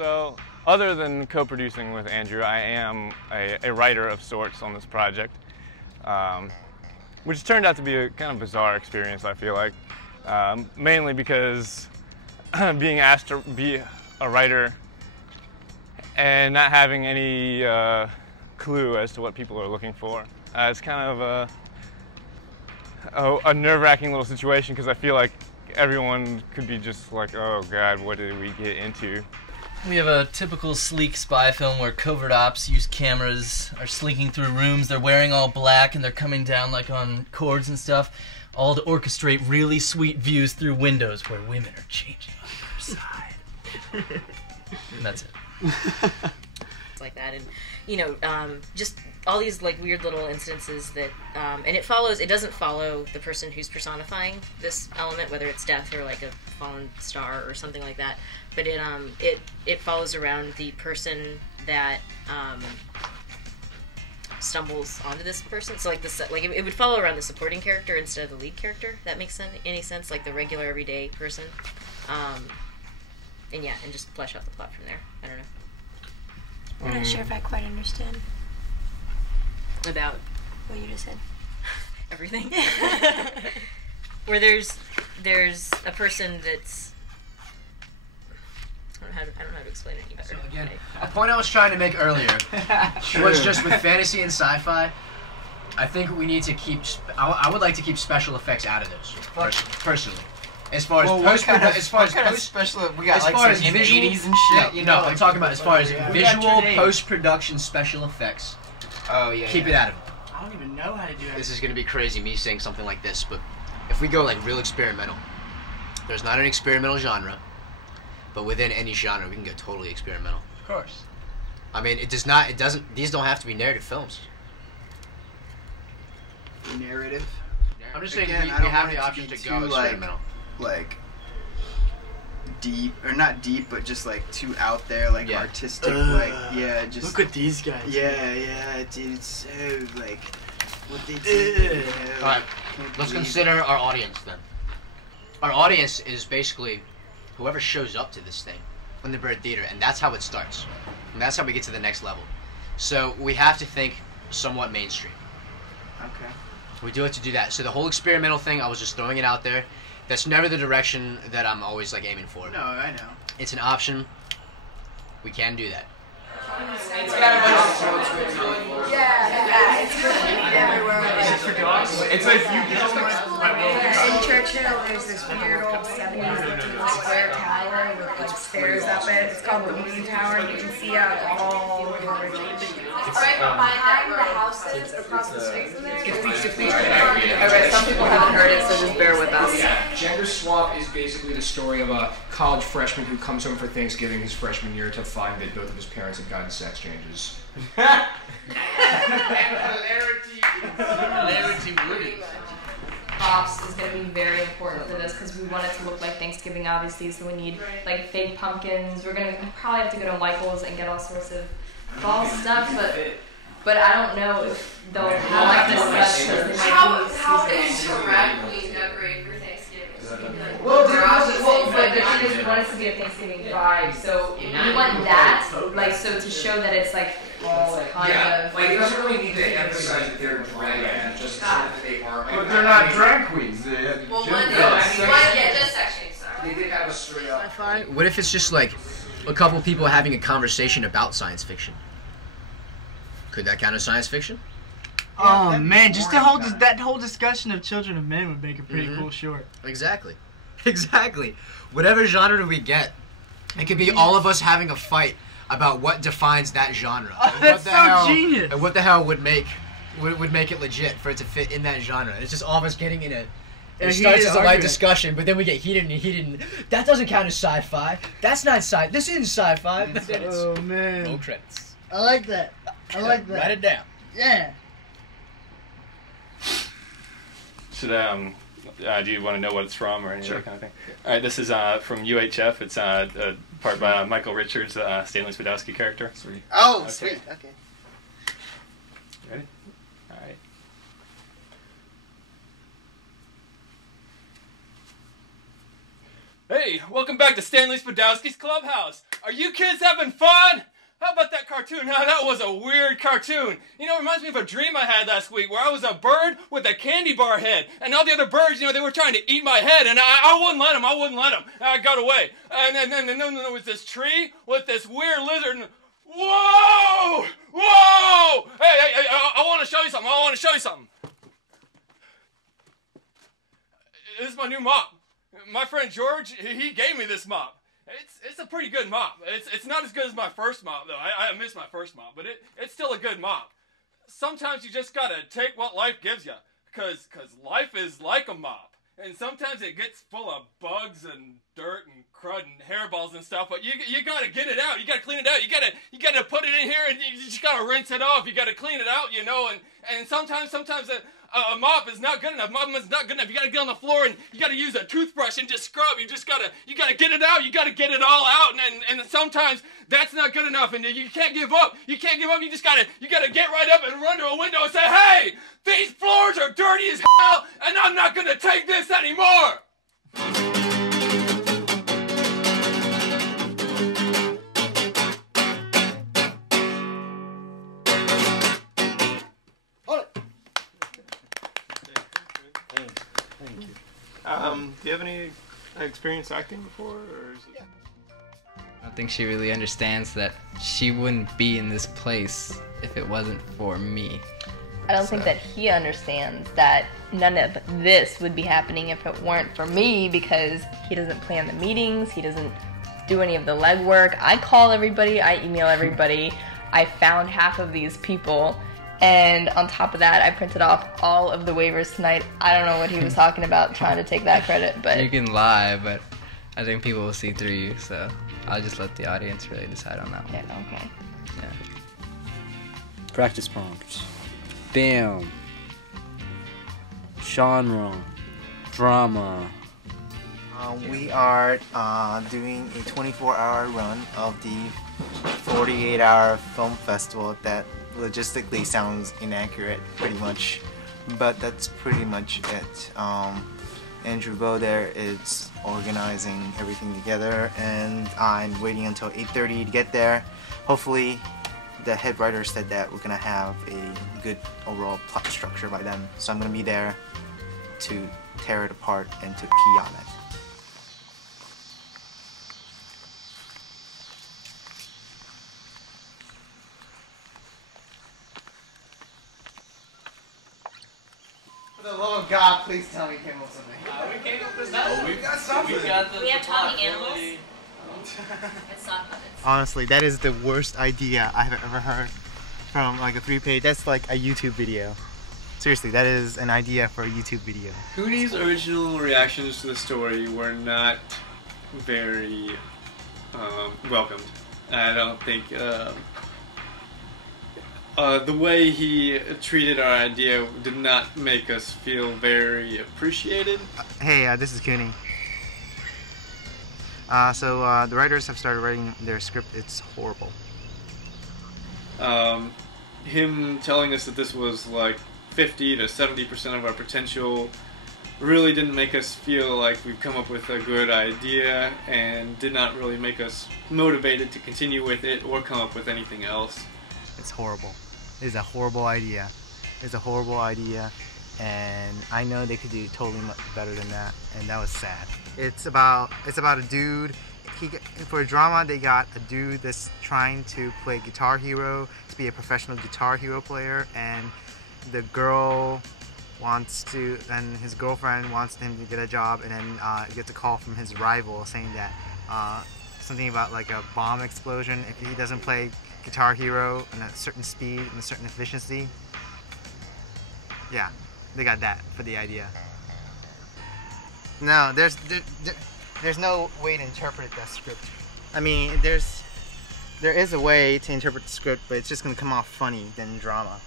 So, other than co-producing with Andrew, I am a writer of sorts on this project, which turned out to be a kind of bizarre experience, I feel like. Mainly because being asked to be a writer and not having any clue as to what people are looking for. It's kind of a nerve-wracking little situation because I feel like everyone could be just like, oh God, what did we get into? We have a typical sleek spy film where covert ops use cameras, are slinking through rooms, they're wearing all black and they're coming down like on cords and stuff, all to orchestrate really sweet views through windows where women are changing on the other side. And that's it. Like that, and you know, just all these like weird little instances that, and it doesn't follow the person who's personifying this element, whether it's death or like a fallen star or something like that, but it follows around the person that stumbles onto this person. So like it would follow around the supporting character instead of the lead character. That makes any sense? Like the regular everyday person, and yeah, and just flesh out the plot from there. I don't know. I'm not sure if I quite understand. About what you just said. Everything. Where there's a person that's I don't know how to explain it any better. So again, a point I was trying to make earlier was just with fantasy and sci-fi. I think we need to keep. I would like to keep special effects out of those personally. As far as special, we got as like far as in the visual, 80s and shit. No, you know, I'm talking about as far as Yeah. visual post-production special effects. Oh yeah. Keep it out of it. I don't even know how to do it. This is gonna be crazy, me saying something like this, but if we go like real experimental, there's not an experimental genre, but within any genre, we can go totally experimental. Of course. I mean, it doesn't. These don't have to be narrative films. Narrative. I'm just saying Again, we I don't have want the it to option be to go too, experimental. like deep, or not deep, but just like too out there, like artistic, like just Look at these guys. yeah, dude, it's so like what they do. All right, let's consider our audience then. Our audience is basically whoever shows up to this thing in the Bird Theater, and that's how it starts, and that's how we get to the next level. So we have to think somewhat mainstream. Okay. We do have to do that. So the whole experimental thing, I was just throwing it out there. That's never the direction that I'm always like aiming for. No, I know. It's an option. We can do that. Yeah, it's graffiti everywhere. It's like you just In Churchill, there's this weird old 70s looking square tower with like stairs up it. It's called the Moon Tower, and you can see out all over Richmond. It's right behind the houses across the street from there. Alright, some people haven't heard it, so just bear with us. Gender Swap is basically the story of a college freshman who comes home for Thanksgiving his freshman year to find that both of his parents have gotten sex changes. Props is going to be very important for this because we want it to look like Thanksgiving, obviously, so we need like fake pumpkins. We're probably have to go to Michael's and get all sorts of fall stuff, but I don't know if they'll have like this stuff because they might be is drag queen decorate for Thanksgiving? Well, but the thing is, we want it to be a Thanksgiving vibe, so we want that, like, so to show that it's like all kind of. Like, it doesn't really need to emphasize that they're drag queens, just that they are. But they're not drag queens. Well, just section, sorry. They did have a straight up. What if it's just like a couple people having a conversation about science fiction? Could that count as science fiction? Oh man, just that whole discussion of Children of Men would make a pretty cool short. Exactly. Exactly. Whatever genre do we get, it could be all of us having a fight about what defines that genre. Oh, that's so genius. And what the hell would make it legit for it to fit in that genre. It's just all of us getting in it. It starts as a light discussion, but then we get heated and heated. That doesn't count as sci-fi. That's not sci. This isn't sci-fi. Oh man. Roll credits. I like that. I like that. Write it down. Yeah. Should do you want to know what it's from or any of that kind of thing? All right, this is from UHF. It's part by Michael Richards, Stanley Spadowski character. Sweet. Oh, okay. Sweet. Okay. Ready? All right. Hey, welcome back to Stanley Spadowski's Clubhouse. Are you kids having fun? How about that cartoon? Now, that was a weird cartoon. You know, it reminds me of a dream I had last week where I was a bird with a candy bar head. And all the other birds, you know, they were trying to eat my head. And I wouldn't let them. I wouldn't let them. And I got away. And then there was this tree with this weird lizard. And, whoa! Whoa! Hey, I want to show you something. I want to show you something. This is my new mop. My friend George, he gave me this mop. It's a pretty good mop. It's not as good as my first mop, though. I miss my first mop, but it's still a good mop. Sometimes you just gotta take what life gives you, cause life is like a mop. And sometimes it gets full of bugs and dirt and crud and hairballs and stuff, but you gotta get it out. You gotta clean it out. You gotta put it in here and you just gotta rinse it off. You gotta clean it out, you know, and sometimes a mop is not good enough. Mop is not good enough. You gotta get on the floor and you gotta use a toothbrush and just scrub. You gotta get it out. You gotta get it all out. And sometimes that's not good enough. And you can't give up. You can't give up. You gotta get right up and run to a window and say, hey, these floors are dirty as hell, and I'm not gonna take this anymore. Do you have any experience acting before, or is it... I don't think she really understands that she wouldn't be in this place if it wasn't for me. I don't think that he understands that none of this would be happening if it weren't for me, because he doesn't plan the meetings, he doesn't do any of the legwork. I call everybody, I email everybody, I found half of these people. And on top of that, I printed off all of the waivers tonight. I don't know what he was talking about, trying to take that credit, but... You can lie, but I think people will see through you, so I'll just let the audience really decide on that one. Yeah, okay. Yeah. Practice prompts. Film. Genre. Drama. We are doing a 24-hour run of the 48-hour film festival that logistically sounds inaccurate pretty much, but that's pretty much it. Andrew Bo there is organizing everything together, and I'm waiting until 8:30 to get there. Hopefully the head writer said that we're gonna have a good overall plot structure by then, so I'm gonna be there to tear it apart and to pee on it. For the love of God, please tell me you came up with something. We came up with nothing. We got something. We have talking animals. It's sock puppets. Honestly, that is the worst idea I have ever heard from like a 3-page. That's like a YouTube video. Seriously, that is an idea for a YouTube video. Cooney's original reactions to the story were not very welcomed. I don't think the way he treated our idea did not make us feel very appreciated. Hey, this is Cooney. So the writers have started writing their script. It's horrible. Him telling us that this was like 50 to 70% of our potential really didn't make us feel like we've come up with a good idea, and did not really make us motivated to continue with it or come up with anything else. It's horrible. It's a horrible idea. It's a horrible idea, and I know they could do totally much better than that, and that was sad. It's about a dude. For a drama, they got a dude that's trying to play Guitar Hero, to be a professional Guitar Hero player, and the girl wants to, and his girlfriend wants him to get a job, and then he gets a call from his rival saying that something about like a bomb explosion if he doesn't play Guitar Hero in a certain speed and a certain efficiency. Yeah, they got that for the idea. No, there's no way to interpret that script. I mean, there is a way to interpret the script, but it's just gonna come off funny than drama.